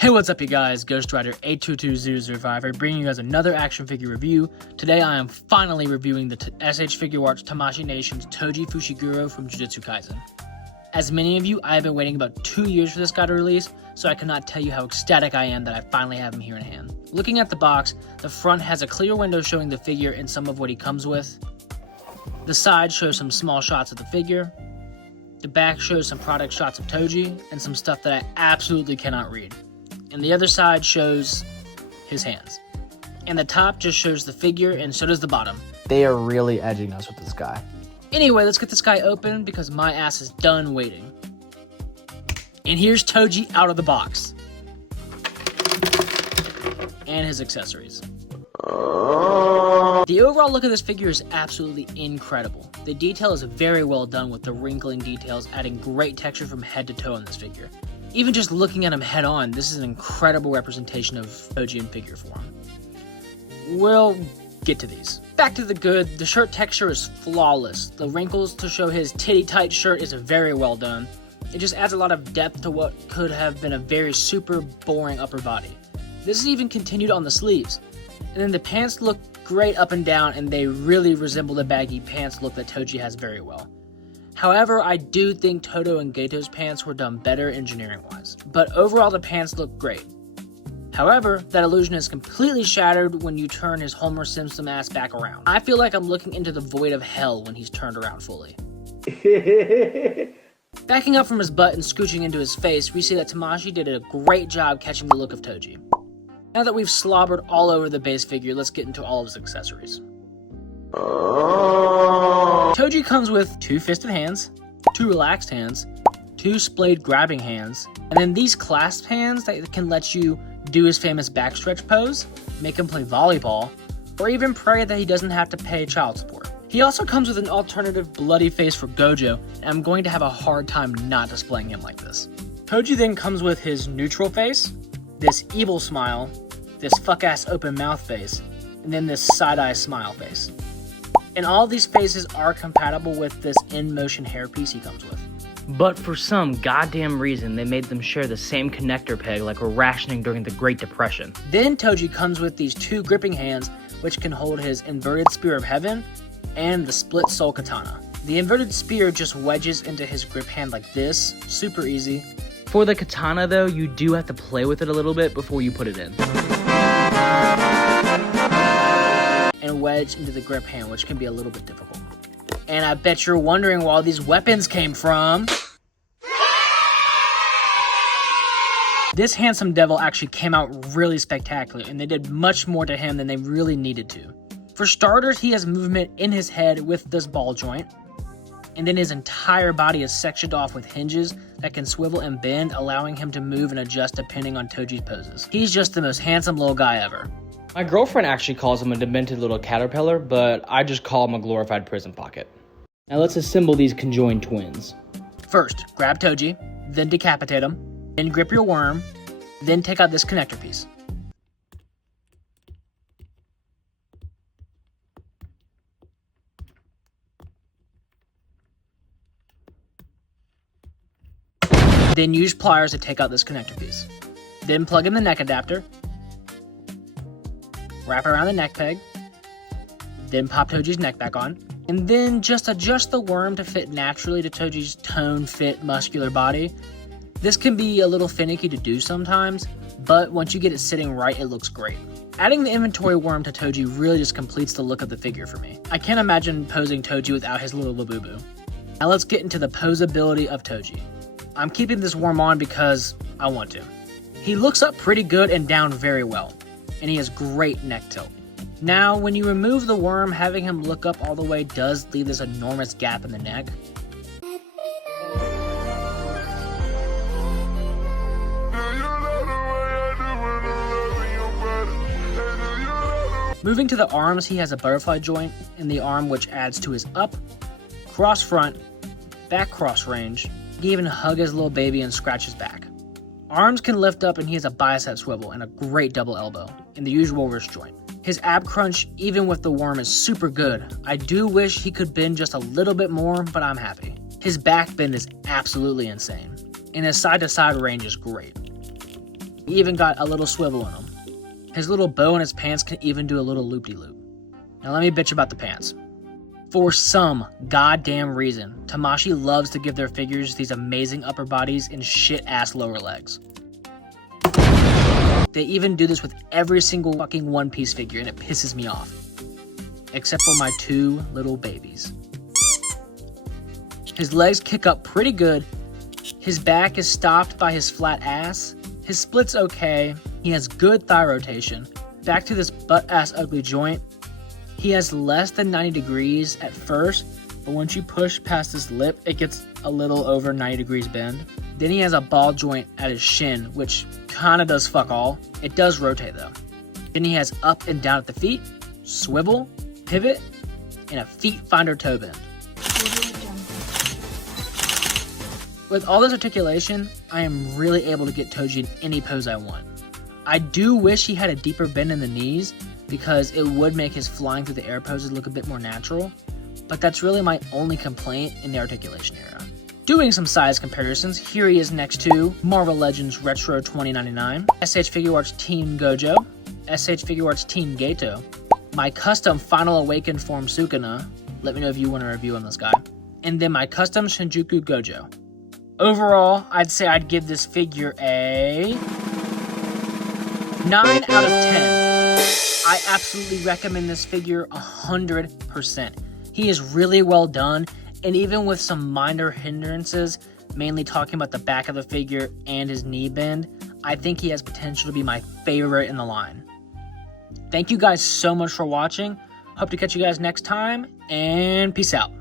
Hey, what's up you guys? Ghost Rider 8220055 bringing you guys another action figure review. Today I am finally reviewing the SH Figuarts Tamashii Nation's Toji Fushiguro from Jujutsu Kaisen. As many of you, I have been waiting about 2 years for this guy to release, so I cannot tell you how ecstatic I am that I finally have him here in hand. Looking at the box, the front has a clear window showing the figure and some of what he comes with. The side shows some small shots of the figure. The back shows some product shots of Toji and some stuff that I absolutely cannot read. And the other side shows his hands. And the top just shows the figure, and so does the bottom. They are really edging us with this guy. Anyway, let's get this guy open because my ass is done waiting. And here's Toji out of the box. And his accessories. The overall look of this figure is absolutely incredible. The detail is very well done with the wrinkling details adding great texture from head to toe on this figure. Even just looking at him head on, this is an incredible representation of Toji in figure form. We'll get to these. Back to the good, the shirt texture is flawless. The wrinkles to show his titty tight shirt is very well done. It just adds a lot of depth to what could have been a very super boring upper body. This is even continued on the sleeves. And then the pants look great up and down, and they really resemble the baggy pants look that Toji has very well. However, I do think Todo and Geto's pants were done better engineering-wise, but overall the pants look great. However, that illusion is completely shattered when you turn his Homer Simpson ass back around. I feel like I'm looking into the void of hell when he's turned around fully. Backing up from his butt and scooching into his face, we see that Tamashii did a great job catching the look of Toji. Now that we've slobbered all over the base figure, let's get into all of his accessories. Toji comes with 2 fisted hands, 2 relaxed hands, 2 splayed grabbing hands, and then these clasped hands that can let you do his famous backstretch pose, make him play volleyball, or even pray that he doesn't have to pay child support. He also comes with an alternative bloody face for Gojo, and I'm going to have a hard time not displaying him like this. Toji then comes with his neutral face, this evil smile, this fuck-ass open mouth face, and then this side-eye smile face. And all these faces are compatible with this in-motion hairpiece he comes with. But for some goddamn reason, they made them share the same connector peg like we're rationing during the Great Depression. Then Toji comes with these 2 gripping hands, which can hold his inverted spear of heaven and the split soul katana. The inverted spear just wedges into his grip hand like this, super easy. For the katana though, you do have to play with it a little bit before you put it in. And wedge into the grip hand, which can be a little bit difficult. And I bet you're wondering where all these weapons came from. This handsome devil actually came out really spectacular, and they did much more to him than they really needed to. For starters, he has movement in his head with this ball joint, and then his entire body is sectioned off with hinges that can swivel and bend, allowing him to move and adjust depending on Toji's poses. He's just the most handsome little guy ever. My girlfriend actually calls him a demented little caterpillar, but I just call him a glorified prison pocket. Now let's assemble these conjoined twins. First, grab Toji, then decapitate him, then grip your worm, then take out this connector piece. Then use pliers to take out this connector piece. Then plug in the neck adapter, wrap it around the neck peg, then pop Toji's neck back on, and then just adjust the worm to fit naturally to Toji's toned, fit, muscular body. This can be a little finicky to do sometimes, but once you get it sitting right, it looks great. Adding the inventory worm to Toji really just completes the look of the figure for me. I can't imagine posing Toji without his little labubu. Now let's get into the posability of Toji. I'm keeping this worm on because I want to. He looks up pretty good and down very well, and he has great neck tilt. Now, when you remove the worm, having him look up all the way does leave this enormous gap in the neck. Moving to the arms, he has a butterfly joint in the arm which adds to his up, cross front, back cross range. He can even hug his little baby and scratch his back. Arms can lift up and he has a bicep swivel and a great double elbow in the usual wrist joint. His ab crunch, even with the worm, is super good. I do wish he could bend just a little bit more, but I'm happy. His back bend is absolutely insane, and his side-to-side range is great. He even got a little swivel in him. His little bow in his pants can even do a little loop-de-loop. Now let me bitch about the pants. For some goddamn reason, Tamashii loves to give their figures these amazing upper bodies and shit-ass lower legs. They even do this with every single fucking One Piece figure, and it pisses me off. Except for my two little babies. His legs kick up pretty good. His back is stopped by his flat ass. His split's okay. He has good thigh rotation. Back to this butt-ass ugly joint. He has less than 90 degrees at first, but once you push past his lip, it gets a little over 90 degrees bend. Then he has a ball joint at his shin, which kinda does fuck all. It does rotate though. Then he has up and down at the feet, swivel, pivot, and a feet finder toe bend. With all this articulation, I am really able to get Toji in any pose I want. I do wish he had a deeper bend in the knees, because it would make his flying through the air poses look a bit more natural, but that's really my only complaint in the articulation era. Doing some size comparisons, here he is next to Marvel Legends Retro 2099, SH Figuarts Teen Gojo, SH Figuarts Teen Gato, my custom Final Awakened form Sukuna, let me know if you want a review on this guy, and then my custom Shinjuku Gojo. Overall, I'd say I'd give this figure a 9 out of 10. I absolutely recommend this figure 100%. He is really well done, and even with some minor hindrances, mainly talking about the back of the figure and his knee bend, I think he has potential to be my favorite in the line. Thank you guys so much for watching. Hope to catch you guys next time, and peace out.